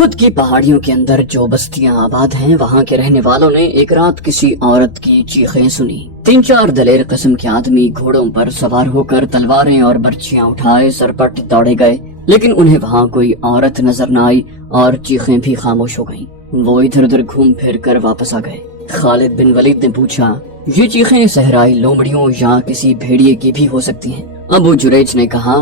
احد کی پہاڑیوں کے اندر جو بستیاں آباد ہیں وہاں کے رہنے والوں نے ایک رات کسی عورت کی چیخیں سنی۔ 3-4 دلیر قسم کے آدمی گھوڑوں پر سوار ہو کر تلواریں اور برچیاں اٹھائے سرپٹ دوڑے گئے، لیکن انہیں وہاں کوئی عورت نظر نہ آئی اور چیخیں بھی خاموش ہو گئیں۔ وہ ادھر ادھر گھوم پھر کر واپس آ گئے۔ خالد بن ولید نے پوچھا، یہ چیخیں صحرائی لومڑیوں یا کسی بھیڑیے کی بھی ہو سکتی ہیں؟ ابو جریج نے کہا،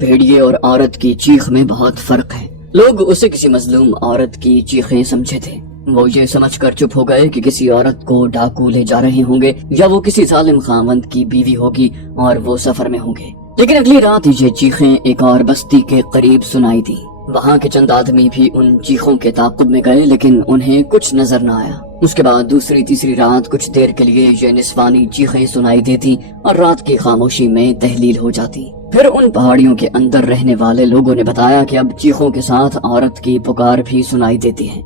بھیڑیے اور عورت کی چیخ میں بہت فرق ہے۔ لوگ اسے کسی مظلوم عورت کی چیخیں سمجھے تھے۔ وہ یہ سمجھ کر چپ ہو گئے کہ کسی عورت کو ڈاکو لے جا رہے ہوں گے یا وہ کسی ظالم خاوند کی بیوی ہوگی اور وہ سفر میں ہوں گے۔ لیکن اگلی رات یہ چیخیں ایک اور بستی کے قریب سنائی دی۔ وہاں کے چند آدمی بھی ان چیخوں کے تعاقب میں گئے، لیکن انہیں کچھ نظر نہ آیا۔ اس کے بعد دوسری تیسری رات کچھ دیر کے لیے یہ نسوانی چیخیں سنائی دیتی اور رات کی خاموشی میں تحلیل ہو جاتی۔ پھر ان پہاڑیوں کے اندر رہنے والے لوگوں نے بتایا کہ اب چیخوں کے ساتھ عورت کی پکار بھی سنائی دیتی ہے،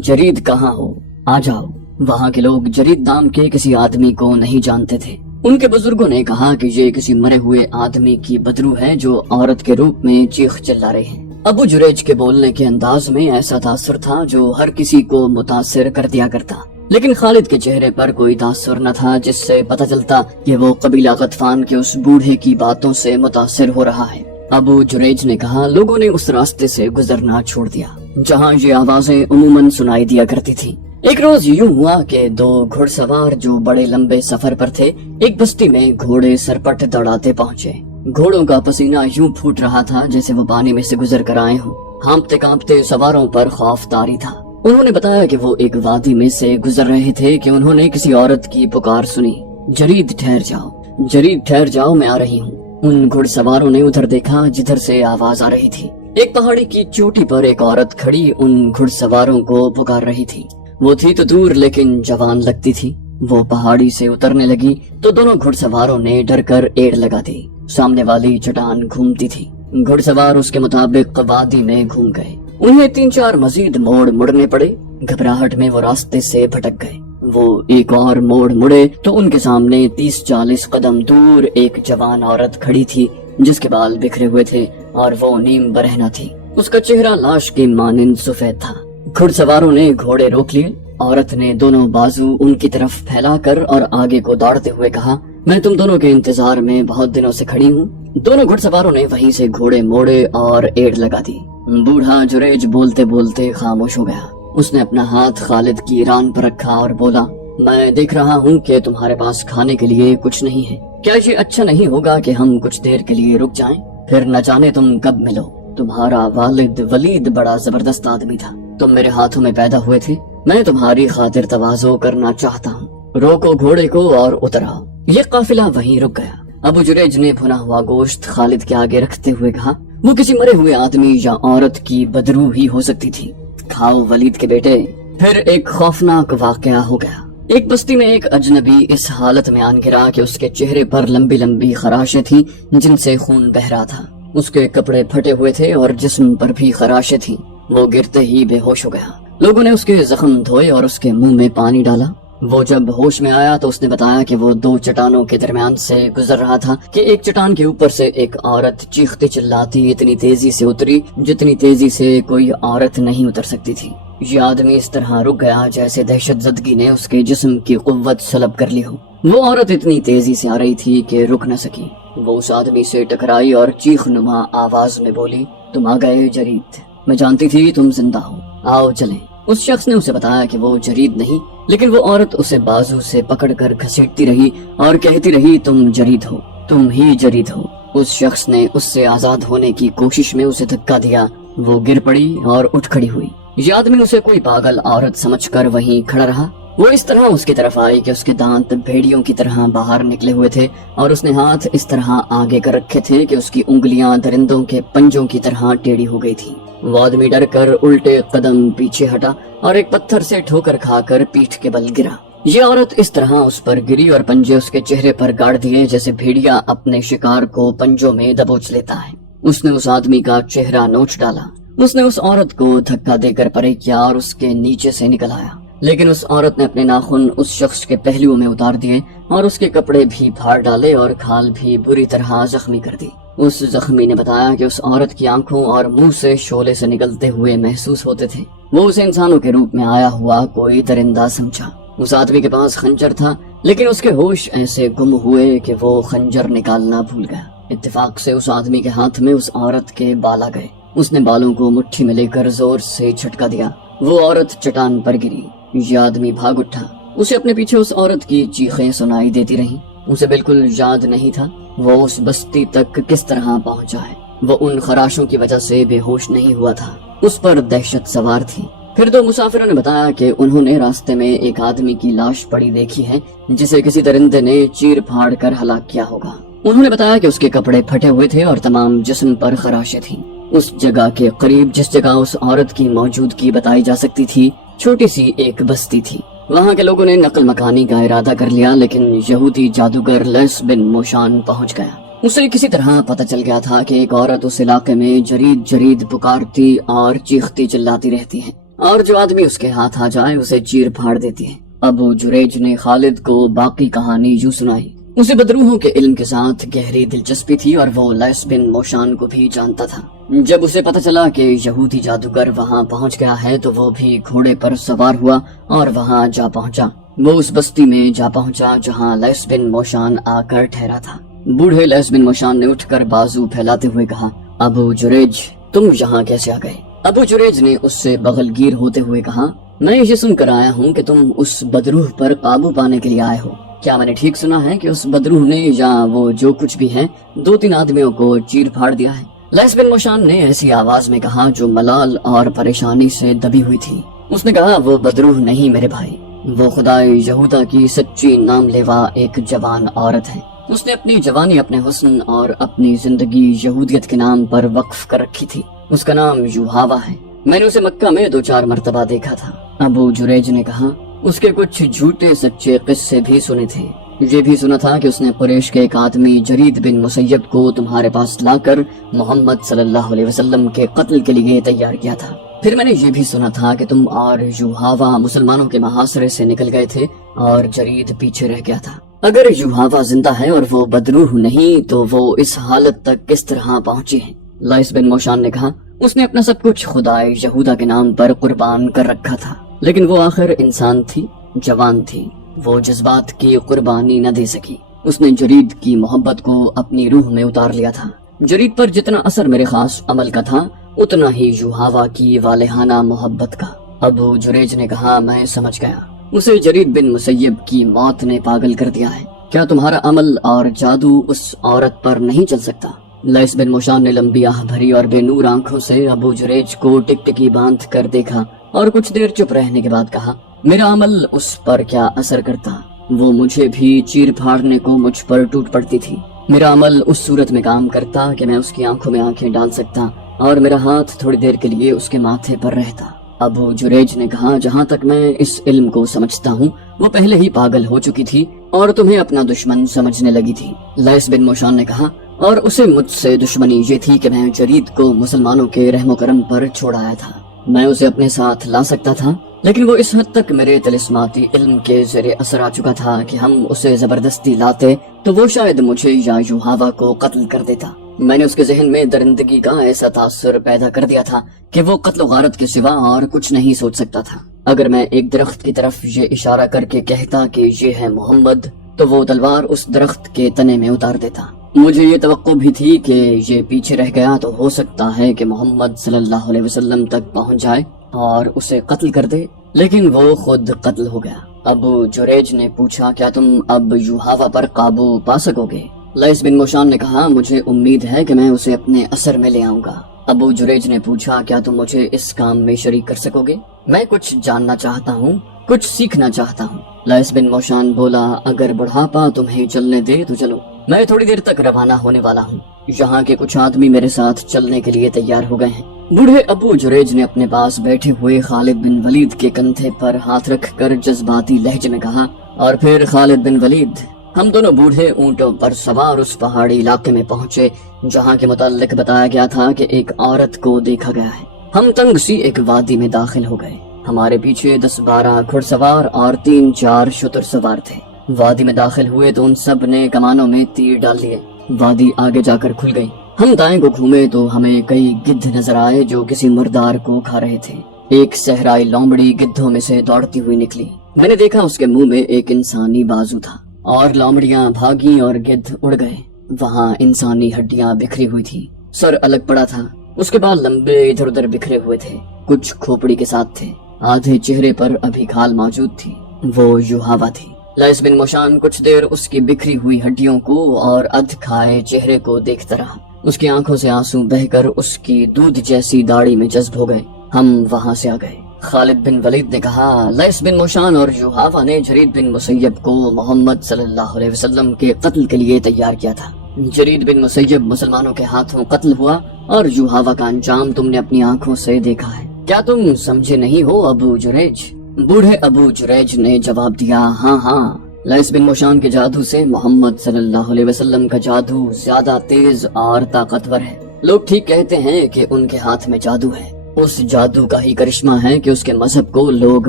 جرید کہاں ہو؟ آ جاؤ۔ وہاں کے لوگ جرید نام کے کسی آدمی کو نہیں جانتے تھے۔ ان کے بزرگوں نے کہا کہ یہ کسی مرے ہوئے آدمی کی بدرو ہے جو عورت کے روپ میں چیخ چلا رہے ہیں۔ ابو جریج کے بولنے کے انداز میں ایسا تاثر تھا جو ہر کسی کو متاثر کر دیا کرتا، لیکن خالد کے چہرے پر کوئی تاثر نہ تھا جس سے پتہ چلتا کہ وہ قبیلہ غطفان کے اس بوڑھے کی باتوں سے متاثر ہو رہا ہے۔ ابو جریج نے کہا، لوگوں نے اس راستے سے گزرنا چھوڑ دیا جہاں یہ آوازیں عموماً سنائی دیا کرتی تھیں۔ ایک روز یوں ہوا کہ 2 گھڑ سوار جو بڑے لمبے سفر پر تھے ایک بستی میں گھوڑے سرپٹ دوڑاتے پہنچے۔ گھوڑوں کا پسینہ یوں پھوٹ رہا تھا جیسے وہ پانی میں سے گزر کر آئے ہوں۔ ہانپتے کانپتے سواروں پر خوف طاری تھا۔ انہوں نے بتایا کہ وہ ایک وادی میں سے گزر رہے تھے کہ انہوں نے کسی عورت کی پکار سنی، جرید ٹھہر جاؤ میں آ رہی ہوں۔ ان گھڑ سواروں نے ادھر دیکھا جدھر سے آواز آ رہی تھی۔ ایک پہاڑی کی چوٹی پر ایک عورت کھڑی ان گھڑ سواروں کو پکار رہی تھی۔ وہ تھی تو دور لیکن جوان لگتی تھی۔ وہ پہاڑی سے اترنے لگی تو دونوں گھڑ سواروں نے ڈر کر ایڑ لگا دی۔ سامنے والی چٹان گھومتی تھی۔ گھڑ سوار اس کے مطابق وادی میں گھوم گئے۔ انہیں 3-4 مزید موڑ مڑنے پڑے۔ گھبراہٹ میں وہ راستے سے بھٹک گئے۔ وہ ایک اور موڑ مڑے تو ان کے سامنے 30-40 قدم دور ایک جوان عورت کھڑی تھی جس کے بال بکھرے ہوئے تھے اور وہ نیم برہنہ تھی۔ اس کا چہرہ لاش کے مانند سفید تھا۔ گھڑ سواروں نے گھوڑے روک لیے۔ عورت نے دونوں بازو ان کی طرف پھیلا کر اور آگے کو دوڑتے ہوئے کہا، میں تم دونوں کے انتظار میں بہت دنوں سے کھڑی ہوں۔ دونوں گھڑ سواروں نے وہیں سے گھوڑے موڑے اور ایڑ لگا دی۔ بوڑھا جریج بولتے بولتے خاموش ہو گیا۔ اس نے اپنا ہاتھ خالد کی ران پر رکھا اور بولا، میں دیکھ رہا ہوں کہ تمہارے پاس کھانے کے لیے کچھ نہیں ہے۔ کیا یہ اچھا نہیں ہوگا کہ ہم کچھ دیر کے لیے رک جائیں؟ پھر نہ جانے تم کب ملو۔ تمہارا والد ولید بڑا زبردست آدمی تھا۔ تم میرے ہاتھوں میں پیدا ہوئے تھے۔ میں تمہاری خاطر تواضع کرنا چاہتا ہوں۔ روکو گھوڑے کو اور اتر آؤ۔ یہ قافلہ وہیں رک گیا۔ ابو جریج نے بھنا ہوا گوشت خالد کے آگے رکھتے ہوئے کہا، وہ کسی مرے ہوئے آدمی یا عورت کی بدرو ہی ہو سکتی تھی۔ کھاؤ ولید کے بیٹے۔ پھر ایک خوفناک واقعہ ہو گیا۔ ایک بستی میں ایک اجنبی اس حالت میں آن گرا کہ اس کے چہرے پر لمبی لمبی خراشیں تھیں جن سے خون بہ رہا تھا۔ اس کے کپڑے پھٹے ہوئے تھے اور جسم پر بھی خراشیں تھیں۔ وہ گرتے ہی بے ہوش ہو گیا۔ لوگوں نے اس کے زخم دھوئے اور اس کے منہ میں پانی ڈالا۔ وہ جب ہوش میں آیا تو اس نے بتایا کہ وہ 2 چٹانوں کے درمیان سے گزر رہا تھا کہ ایک چٹان کے اوپر سے ایک عورت چیختی چلاتی اتنی تیزی سے اتری جتنی تیزی سے کوئی عورت نہیں اتر سکتی تھی۔ یہ آدمی اس طرح رک گیا جیسے دہشت زدگی نے اس کے جسم کی قوت سلب کر لی ہو۔ وہ عورت اتنی تیزی سے آ رہی تھی کہ رک نہ سکی۔ وہ اس آدمی سے ٹکرائی اور چیخ نما آواز میں بولی، تم آ گئے جرید، میں جانتی تھی تم زندہ ہو، آؤ چلیں۔ اس شخص نے اسے بتایا کہ وہ جرید نہیں، لیکن وہ عورت اسے بازو سے پکڑ کر گھسیٹتی رہی اور کہتی رہی، تم جرید ہو، تم ہی جرید ہو۔ اس شخص نے اس سے آزاد ہونے کی کوشش میں اسے دھکا دیا۔ وہ گر پڑی اور اٹھ کھڑی ہوئی۔ یہ آدمی اسے کوئی پاگل عورت سمجھ کر وہیں کھڑا رہا۔ وہ اس طرح اس کی طرف آئی کہ اس کے دانت بھیڑیوں کی طرح باہر نکلے ہوئے تھے اور اس نے ہاتھ اس طرح آگے کر رکھے تھے کہ اس کی انگلیاں درندوں کے پنجوں کی طرح ٹیڑھی ہو گئی تھی۔ وہ آدمی ڈر کر الٹے قدم پیچھے ہٹا اور ایک پتھر سے ٹھوکر کھا کر پیٹھ کے بل گرا۔ یہ عورت اس طرح اس پر گری اور پنجے اس کے چہرے پر گاڑ دیے جیسے بھیڑیا اپنے شکار کو پنجوں میں دبوچ لیتا ہے۔ اس نے اس آدمی کا چہرہ نوچ ڈالا۔ اس نے اس عورت کو دھکا دے کر پرے کیا اور اس کے نیچے سے نکل آیا، لیکن اس عورت نے اپنے ناخن اس شخص کے پہلوؤں میں اتار دیے اور اس کے کپڑے بھی پھاڑ ڈالے اور کھال بھی بری طرح زخمی کر دی۔ اس زخمی نے بتایا کہ اس عورت کی آنکھوں اور منہ سے شعلے سے نکلتے ہوئے محسوس ہوتے تھے۔ وہ اسے انسانوں کے روپ میں آیا ہوا کوئی درندہ سمجھا۔ اس آدمی کے پاس خنجر تھا، لیکن اس کے ہوش ایسے گم ہوئے کہ وہ خنجر نکالنا بھول گیا۔ اتفاق سے اس آدمی کے ہاتھ میں اس عورت کے بال آ گئے۔ اس نے بالوں کو مٹھی میں لے کر زور سے جھٹکا دیا۔ وہ عورت چٹان پر گری۔ یہ آدمی بھاگ اٹھا۔ اسے اپنے پیچھے اس عورت کی چیخیں سنائی دیتی رہیں۔ اسے بالکل یاد نہیں تھا وہ اس بستی تک کس طرح پہنچا ہے۔ وہ ان خراشوں کی وجہ سے بے ہوش نہیں ہوا تھا۔ اس پر دہشت سوار تھی۔ پھر دو مسافروں نے بتایا کہ انہوں نے راستے میں ایک آدمی کی لاش پڑی دیکھی ہے جسے کسی درندے نے چیر پھاڑ کر ہلاک کیا ہوگا۔ انہوں نے بتایا کہ اس کے کپڑے پھٹے ہوئے تھے اور تمام جسم پر خراشیں تھیں۔ اس جگہ کے قریب جس جگہ اس عورت کی موجودگی بتائی جا سکتی تھی چھوٹی سی ایک بستی تھی۔ وہاں کے لوگوں نے نقل مکانی کا ارادہ کر لیا، لیکن یہودی جادوگر لیس بن موشان پہنچ گیا۔ اسے کسی طرح پتہ چل گیا تھا کہ ایک عورت اس علاقے میں جرید جرید پکارتی اور چیختی چلاتی رہتی ہے، اور جو آدمی اس کے ہاتھ آ جائے اسے چیر پھاڑ دیتی ہے۔ ابو جریج نے خالد کو باقی کہانی یوں سنائی۔ اسے بدروحوں کے علم کے ساتھ گہری دلچسپی تھی اور وہ لیس بن موشان کو بھی جانتا تھا۔ جب اسے پتہ چلا کہ یہودی جادوگر وہاں پہنچ گیا ہے تو وہ بھی گھوڑے پر سوار ہوا اور وہاں جا پہنچا۔ وہ اس بستی میں جا پہنچا جہاں لیس بن موشان آ کر ٹھہرا تھا۔ بوڑھے لیس بن موشان نے اٹھ کر بازو پھیلاتے ہوئے کہا، ابو جریج تم یہاں کیسے آ گئے؟ ابو جریج نے اس سے بغل گیر ہوتے ہوئے کہا، میں یہ سن کر آیا ہوں کہ تم اس بدروح پر قابو پانے کے لیے آئے ہو۔ کیا میں نے ٹھیک سنا ہے کہ اس بدروح نے یا وہ جو کچھ بھی ہے 2-3 آدمیوں کو چیر پھاڑ دیا ہے؟ لیس بن موشان نے ایسی آواز میں کہا جو ملال اور پریشانی سے دبی ہوئی تھی۔ اس نے کہا، وہ بدروح نہیں میرے بھائی، وہ خدائے یہودا کی سچی نام لیوا ایک جوان عورت ہے۔ اس نے اپنی جوانی، اپنے حسن اور اپنی زندگی یہودیت کے نام پر وقف کر رکھی تھی۔ اس کا نام یوحاوا ہے۔ میں نے اسے مکہ میں 2-4 مرتبہ دیکھا تھا۔ ابو جریج نے کہا، اس کے کچھ جھوٹے سچے قصے بھی سنے تھے۔ یہ بھی سنا تھا کہ اس نے قریش کے ایک آدمی جرید بن مسیب کو تمہارے پاس لا کر محمد صلی اللہ علیہ وسلم کے قتل کے لیے تیار کیا تھا۔ پھر میں نے یہ بھی سنا تھا کہ تم اور یوحاوا مسلمانوں کے محاصرے سے نکل گئے تھے اور جرید پیچھے رہ گیا تھا۔ اگر یوحاوا زندہ ہے اور وہ بدروح نہیں تو وہ اس حالت تک کس طرح پہنچی ہے؟ لیس بن موشان نے کہا، اس نے اپنا سب کچھ خدائے یہودا کے نام پر قربان کر رکھا تھا، لیکن وہ آخر انسان تھی، جوان تھی، وہ جذبات کی قربانی نہ دے سکی۔ اس نے جرید کی محبت کو اپنی روح میں اتار لیا تھا۔ جرید پر جتنا اثر میرے خاص عمل کا تھا اتنا ہی یوحاوا کی والہانہ محبت کا۔ ابو جریج نے کہا، میں سمجھ گیا، اسے جرید بن مسیب کی موت نے پاگل کر دیا ہے۔ کیا تمہارا عمل اور جادو اس عورت پر نہیں چل سکتا؟ لیس بن موشان نے لمبی آہ بھری اور بے نور آنکھوں سے ابو جریج کو ٹکٹکی باندھ کر دیکھا اور کچھ دیر چپ رہنے کے بعد کہا، میرا عمل اس پر کیا اثر کرتا؟ وہ مجھے بھی چیر پھاڑنے کو مجھ پر ٹوٹ پڑتی تھی۔ میرا عمل اس صورت میں کام کرتا کہ میں اس کی آنکھوں میں آنکھیں ڈال سکتا اور میرا ہاتھ تھوڑی دیر کے لیے اس کے ماتھے پر رہتا۔ ابو جریج نے کہا، جہاں تک میں اس علم کو سمجھتا ہوں وہ پہلے ہی پاگل ہو چکی تھی اور تمہیں اپنا دشمن سمجھنے لگی تھی۔ لیس بن موشان نے کہا، اور اسے مجھ سے دشمنی یہ تھی کہ میں جرید کو مسلمانوں کے رحم و کرم پر چھوڑایا تھا۔ میں اسے اپنے ساتھ لا سکتا تھا، لیکن وہ اس حد تک میرے طلسماتی علم کے زیر اثر آ چکا تھا کہ ہم اسے زبردستی لاتے تو وہ شاید مجھے یا یوحاوا کو قتل کر دیتا۔ میں نے اس کے ذہن میں درندگی کا ایسا تاثر پیدا کر دیا تھا کہ وہ قتل و غارت کے سوا اور کچھ نہیں سوچ سکتا تھا۔ اگر میں ایک درخت کی طرف یہ اشارہ کر کے کہتا کہ یہ ہے محمد تو وہ تلوار اس درخت کے تنے میں اتار دیتا۔ مجھے یہ توقع بھی تھی کہ یہ پیچھے رہ گیا تو ہو سکتا ہے کہ محمد صلی اللہ علیہ وسلم تک پہنچ جائے اور اسے قتل کر دے، لیکن وہ خود قتل ہو گیا۔ ابو جریج نے پوچھا، کیا تم اب یوحاوا پر قابو پا سکو گے؟ لیس بن موشان نے کہا، مجھے امید ہے کہ میں اسے اپنے اثر میں لے آؤں گا۔ ابو جریج نے پوچھا، کیا تم مجھے اس کام میں شریک کر سکو گے؟ میں کچھ جاننا چاہتا ہوں، کچھ سیکھنا چاہتا ہوں۔ لیس بن موشان بولا، اگر بڑھاپا تمہیں چلنے دے تو چلو، میں تھوڑی دیر تک روانہ ہونے والا ہوں۔ یہاں کے کچھ آدمی میرے ساتھ چلنے کے لیے تیار ہو گئے ہیں۔ بوڑھے ابو جریج نے اپنے پاس بیٹھے ہوئے خالد بن ولید کے کندھے پر ہاتھ رکھ کر جذباتی لہجے میں کہا، اور پھر خالد بن ولید، ہم دونوں بوڑھے اونٹوں پر سوار اس پہاڑی علاقے میں پہنچے جہاں کے متعلق بتایا گیا تھا کہ ایک عورت کو دیکھا گیا ہے۔ ہم تنگ سی ایک وادی میں داخل ہو گئے۔ ہمارے پیچھے 10-12 گھڑ سوار اور 3-4 شتر سوار تھے۔ وادی میں داخل ہوئے تو ان سب نے کمانوں میں تیر ڈال لیے۔ وادی آگے جا کر کھل گئی۔ ہم دائیں کو گھومے تو ہمیں کئی گدھ نظر آئے جو کسی مردار کو کھا رہے تھے۔ ایک صحرائی لومڑی گدھوں میں سے دوڑتی ہوئی نکلی۔ میں نے دیکھا اس کے منہ میں ایک انسانی بازو تھا اور لومڑیاں بھاگی اور گدھ اڑ گئے۔ وہاں انسانی ہڈیاں بکھری ہوئی تھی، سر الگ پڑا تھا، اس کے بال لمبے ادھر ادھر بکھرے ہوئے تھے، کچھ کھوپڑی کے ساتھ تھے، آدھے چہرے پر ابھی کھال موجود تھی۔ وہ یوحاوا تھی۔ لیس بن موشان کچھ دیر اس کی بکھری ہوئی ہڈیوں کو اور ادھ کھائے چہرے کو دیکھتا رہا۔ اس کی آنکھوں سے آنسو بہ کر اس کی دودھ جیسی داڑھی میں جذب ہو گئے۔ ہم وہاں سے آ گئے۔ خالد بن ولید نے کہا، لیس بن موشان اور یوحاوا نے جرید بن مسیب کو محمد صلی اللہ علیہ وسلم کے قتل کے لیے تیار کیا تھا۔ جرید بن مسیب مسلمانوں کے ہاتھوں قتل ہوا اور یوحاوا کا انجام تم نے اپنی آنکھوں سے دیکھا ہے۔ کیا تم سمجھے نہیں ہو ابو جریج؟ بوڑھے ابو جریج نے جواب دیا، ہاں ہاں، لیس بن موشان کے جادو سے محمد صلی اللہ علیہ وسلم کا جادو زیادہ تیز اور طاقتور ہے۔ لوگ ٹھیک کہتے ہیں کہ ان کے ہاتھ میں جادو ہے۔ اس جادو کا ہی کرشمہ ہے کہ اس کے مذہب کو لوگ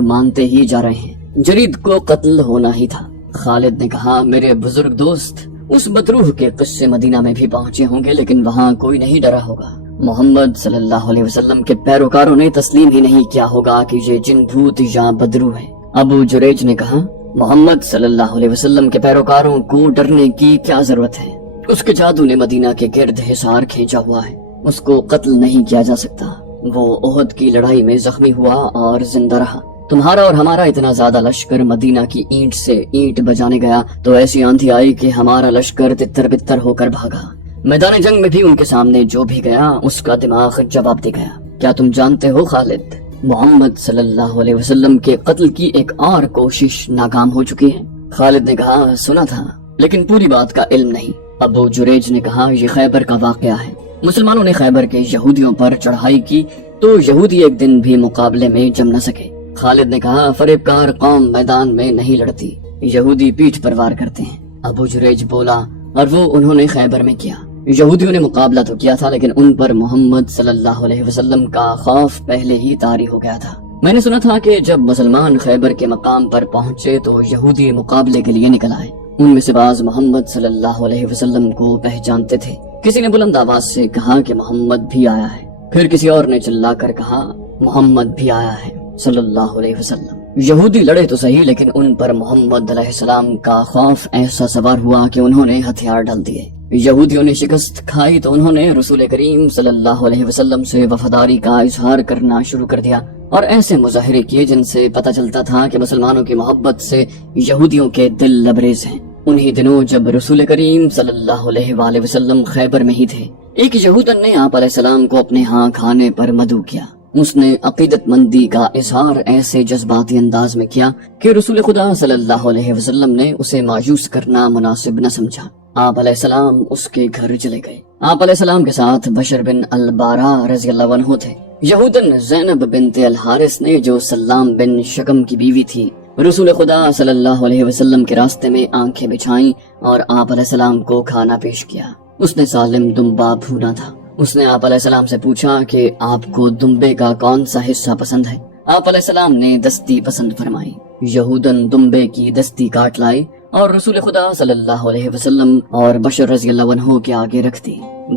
مانتے ہی جا رہے ہیں۔ جرید کو قتل ہونا ہی تھا۔ خالد نے کہا، میرے بزرگ دوست، اس بدروح کے قصے مدینہ میں بھی پہنچے ہوں گے لیکن وہاں کوئی نہیں ڈرا ہوگا۔ محمد صلی اللہ علیہ وسلم کے پیروکاروں نے تسلیم ہی نہیں کیا ہوگا کہ یہ جن بھوت یا بدروح ہے۔ ابو جریج نے کہا، محمد صلی اللہ علیہ وسلم کے پیروکاروں کو ڈرنے کی کیا ضرورت ہے؟ اس کے جادو نے مدینہ کے گرد حصار کھینچا ہوا ہے، اس کو قتل نہیں کیا جا سکتا۔ وہ احد کی لڑائی میں زخمی ہوا اور زندہ رہا۔ تمہارا اور ہمارا اتنا زیادہ لشکر مدینہ کی اینٹ سے اینٹ بجانے گیا تو ایسی آندھی آئی کہ ہمارا لشکر تتر بتر ہو کر بھاگا۔ میدان جنگ میں بھی ان کے سامنے جو بھی گیا اس کا دماغ جواب دے گیا۔ کیا تم جانتے ہو خالد، محمد صلی اللہ علیہ وسلم کے قتل کی ایک اور کوشش ناکام ہو چکی ہے؟ خالد نے کہا، سنا تھا لیکن پوری بات کا علم نہیں۔ ابو جریج نے کہا، یہ خیبر کا واقعہ ہے۔ مسلمانوں نے خیبر کے یہودیوں پر چڑھائی کی تو یہودی ایک دن بھی مقابلے میں جم نہ سکے۔ خالد نے کہا، فریب کار قوم میدان میں نہیں لڑتی، یہودی پیٹھ پر وار کرتے ہیں۔ ابو جریج بولا، اور وہ انہوں نے خیبر میں کیا۔ یہودیوں نے مقابلہ تو کیا تھا لیکن ان پر محمد صلی اللہ علیہ وسلم کا خوف پہلے ہی طاری ہو گیا تھا۔ میں نے سنا تھا کہ جب مسلمان خیبر کے مقام پر پہنچے تو یہودی مقابلے کے لیے نکل آئے۔ ان میں سے بعض محمد صلی اللہ علیہ وسلم کو پہچانتے تھے۔ کسی نے بلند آواز سے کہا کہ محمد بھی آیا ہے، پھر کسی اور نے چلا کر کہا، محمد بھی آیا ہے صلی اللہ علیہ وسلم۔ یہودی لڑے تو صحیح لیکن ان پر محمد علیہ السلام کا خوف ایسا سوار ہوا کہ انہوں نے ہتھیار ڈال دیے۔ یہودیوں نے شکست کھائی تو انہوں نے رسول کریم صلی اللہ علیہ وسلم سے وفاداری کا اظہار کرنا شروع کر دیا اور ایسے مظاہرے کیے جن سے پتہ چلتا تھا کہ مسلمانوں کی محبت سے یہودیوں کے دل لبریز ہیں۔ انہی دنوں جب رسول کریم صلی اللہ علیہ وآلہ وسلم خیبر میں ہی تھے، ایک یہودن نے آپ علیہ السلام کو اپنے ہاں کھانے پر مدعو کیا۔ اس نے عقیدت مندی کا اظہار ایسے جذباتی انداز میں کیا کہ رسول خدا صلی اللہ علیہ وسلم نے اسے مایوس کرنا مناسب نہ سمجھا۔ آپ علیہ السلام اس کے گھر چلے گئے۔ آپ علیہ السلام کے ساتھ بشر بن البارا رضی اللہ عنہ تھے۔ یہودن زینب بنت الحارث نے جو سلام بن شکم کی بیوی تھی، رسول خدا صلی اللہ علیہ وسلم کے راستے میں آنکھیں بچھائیں اور آپ علیہ السلام کو کھانا پیش کیا۔ اس نے سالم دمبا بھونا تھا۔ اس نے آپ علیہ السلام سے پوچھا کہ آپ کو دمبے کا کون سا حصہ پسند ہے؟ آپ علیہ السلام نے دستی پسند فرمائی۔ یہودن دمبے کی دستی کاٹ لائی اور رسول خدا صلی اللہ علیہ وسلم اور بشر رضی اللہ عنہ کے آگے رکھ دی۔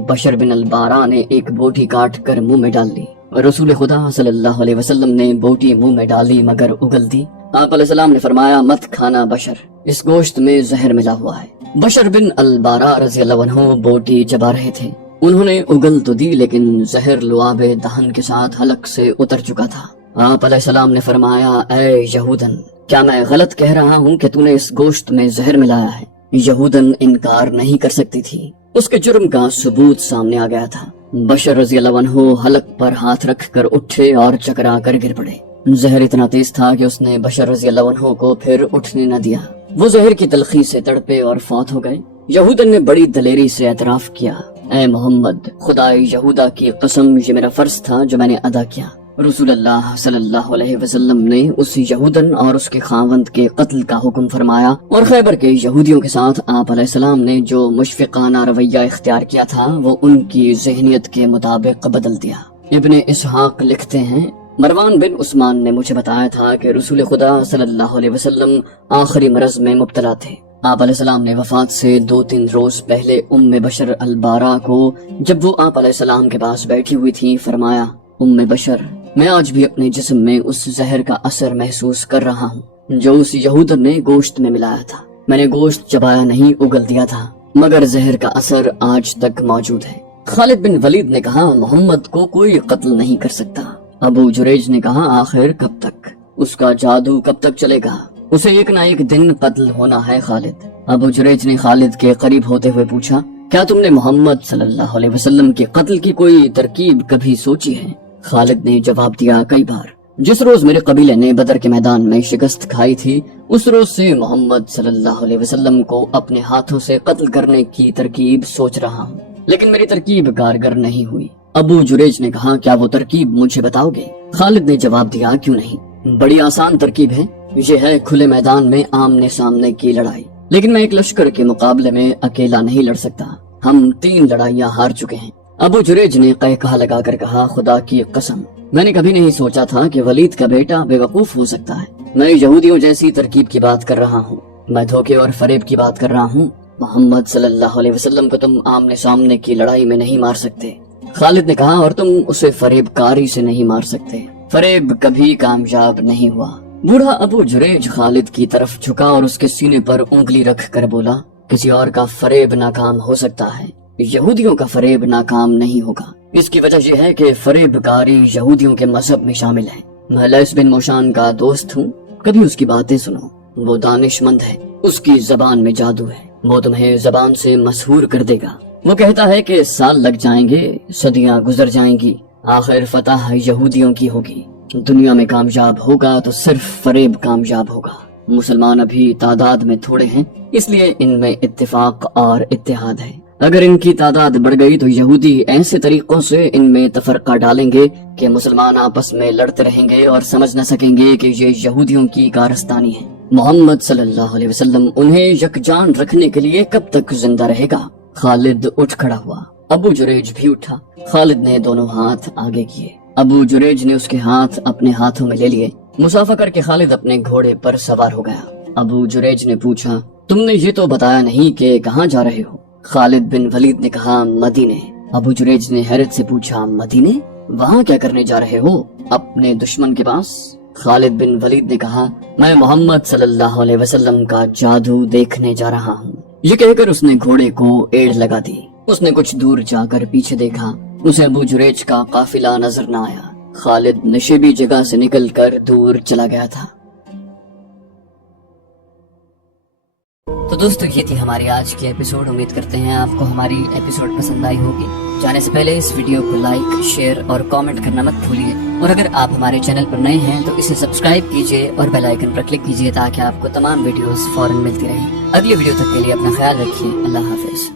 بشر بن البارا نے ایک بوٹی کاٹ کر منہ میں ڈال لی۔ رسول خدا صلی اللہ علیہ وسلم نے بوٹی منہ میں ڈالی مگر اگل دی۔ آپ علیہ السلام نے فرمایا، مت کھانا بشر، اس گوشت میں زہر ملا ہوا ہے۔ بشر بن البارا رضی اللہ عنہ بوٹی چبا رہے تھے۔ انہوں نے اگل تو دی لیکن زہر لعاب دہن کے ساتھ حلق سے اتر چکا تھا۔ آپ علیہ السلام نے فرمایا، اے یہودن، کیا میں غلط کہہ رہا ہوں کہ تو نے اس گوشت میں زہر ملایا ہے؟ یہودن انکار نہیں کر سکتی تھی، اس کے جرم کا ثبوت سامنے آ گیا تھا۔ بشر رضی اللہ عنہ حلق پر ہاتھ رکھ کر اٹھے اور چکرا کر گر پڑے۔ زہر اتنا تیز تھا کہ اس نے بشر رضی اللہ عنہ کو پھر اٹھنے نہ دیا۔ وہ زہر کی تلخی سے تڑپے اور فوت ہو گئے۔ یہودن نے بڑی دلیری سے اعتراف کیا، اے محمد، خدائے یہودا کی قسم، یہ میرا فرض تھا جو میں نے ادا کیا۔ رسول اللہ صلی اللہ علیہ وسلم نے اس یہودن اور اس کے خاوند کے قتل کا حکم فرمایا اور خیبر کے یہودیوں کے ساتھ آپ علیہ السلام نے جو مشفقانہ رویہ اختیار کیا تھا وہ ان کی ذہنیت کے مطابق بدل دیا۔ ابن اسحاق لکھتے ہیں، مروان بن عثمان نے مجھے بتایا تھا کہ رسول خدا صلی اللہ علیہ وسلم آخری مرض میں مبتلا تھے۔ آپ علیہ السلام نے وفات سے 2-3 روز پہلے بشر البارہ کو جب وہ آپ علیہ السلام کے پاس بیٹھی ہوئی تھی فرمایا، بشر، میں آج بھی اپنے جسم میں اس زہر کا اثر محسوس کر رہا ہوں جو اس یہودر نے گوشت میں ملایا تھا۔ میں نے گوشت چبایا نہیں، اگل دیا تھا، مگر زہر کا اثر آج تک موجود ہے۔ خالد بن ولید نے کہا، محمد کو کوئی قتل نہیں کر سکتا۔ ابو جریج نے کہا، آخر کب تک؟ اس کا جادو کب تک چلے گا؟ اسے ایک نہ ایک دن قتل ہونا ہے خالد۔ ابو جریج نے خالد کے قریب ہوتے ہوئے پوچھا، کیا تم نے محمد صلی اللہ علیہ وسلم کے قتل کی کوئی ترکیب کبھی سوچی ہے؟ خالد نے جواب دیا، کئی بار۔ جس روز میرے قبیلے نے بدر کے میدان میں شکست کھائی تھی، اس روز سے محمد صلی اللہ علیہ وسلم کو اپنے ہاتھوں سے قتل کرنے کی ترکیب سوچ رہا ہوں، لیکن میری ترکیب کارگر نہیں ہوئی۔ ابو جریج نے کہا، کیا وہ ترکیب مجھے بتاؤ گے؟ خالد نے جواب دیا، کیوں نہیں، بڑی آسان ترکیب ہے، یہ ہے کھلے میدان میں آمنے سامنے کی لڑائی، لیکن میں ایک لشکر کے مقابلے میں اکیلا نہیں لڑ سکتا، ہم 3 لڑائیاں ہار چکے ہیں۔ ابو جریج نے قہقہہ لگا کر کہا، خدا کی قسم، میں نے کبھی نہیں سوچا تھا کہ ولید کا بیٹا بے وقوف ہو سکتا ہے۔ میں یہودیوں جیسی ترکیب کی بات کر رہا ہوں، میں دھوکے اور فریب کی بات کر رہا ہوں۔ محمد صلی اللہ علیہ وسلم کو تم آمنے سامنے کی لڑائی میں نہیں مار سکتے۔ خالد نے کہا، اور تم اسے فریب کاری سے نہیں مار سکتے، فریب کبھی کامیاب نہیں ہوا۔ بوڑھا ابو جریج خالد کی طرف جھکا اور اس کے سینے پر انگلی رکھ کر بولا، کسی اور کا فریب ناکام ہو سکتا ہے، یہودیوں کا فریب ناکام نہیں ہوگا۔ اس کی وجہ یہ ہے کہ فریب کاری یہودیوں کے مذہب میں شامل ہے۔ میں لیس بن موشان کا دوست ہوں، کبھی اس کی باتیں سنو، وہ دانش مند ہے، اس کی زبان میں جادو ہے، وہ تمہیں زبان سے مسحور کر دے گا۔ وہ کہتا ہے کہ سال لگ جائیں گے، صدیاں گزر جائیں گی، آخر فتح یہودیوں کی ہوگی۔ دنیا میں کامیاب ہوگا تو صرف فریب کامیاب ہوگا۔ مسلمان ابھی تعداد میں تھوڑے ہیں، اس لیے ان میں اتفاق اور اتحاد ہے۔ اگر ان کی تعداد بڑھ گئی تو یہودی ایسے طریقوں سے ان میں تفرقہ ڈالیں گے کہ مسلمان آپس میں لڑتے رہیں گے اور سمجھ نہ سکیں گے کہ یہ یہودیوں کی کارستانی ہے۔ محمد صلی اللہ علیہ وسلم انہیں یکجان رکھنے کے لیے کب تک زندہ رہے گا؟ خالد اٹھ کھڑا ہوا، ابو جریج بھی اٹھا۔ خالد نے دونوں ہاتھ آگے کیے، ابو جریج نے اس کے ہاتھ اپنے ہاتھوں میں لے لیے۔ مصافحہ کر کے خالد اپنے گھوڑے پر سوار ہو گیا۔ ابو جریج نے پوچھا، تم نے یہ تو بتایا نہیں کہ کہاں جا رہے ہو؟ خالد بن ولید نے کہا، مدینے۔ ابو جریج نے حیرت سے پوچھا، مدینے؟ وہاں کیا کرنے جا رہے ہو؟ اپنے دشمن کے پاس؟ خالد بن ولید نے کہا، میں محمد صلی اللہ علیہ وسلم کا جادو دیکھنے جا رہا ہوں۔ یہ کہہ کر اس نے گھوڑے کو ایڑ لگا دی۔ اس نے کچھ دور جا کر پیچھے دیکھا، اسے ابو جریج کا قافلہ نظر نہ آیا۔ خالد نشیبی جگہ سے نکل کر دور چلا گیا تھا۔ تو دوستو، یہ تھی ہماری آج کی ایپیسوڈ۔ امید کرتے ہیں آپ کو ہماری ایپیسوڈ پسند آئی ہوگی۔ جانے سے پہلے اس ویڈیو کو لائک، شیئر اور کامنٹ کرنا مت بھولیے، اور اگر آپ ہمارے چینل پر نئے ہیں تو اسے سبسکرائب کیجیے اور بیل آئیکن پر کلک کیجیے تاکہ آپ کو تمام ویڈیوز فوراً ملتی رہیں۔ اگلی ویڈیو تک کے لیے اپنا خیال رکھیے۔ اللہ حافظ۔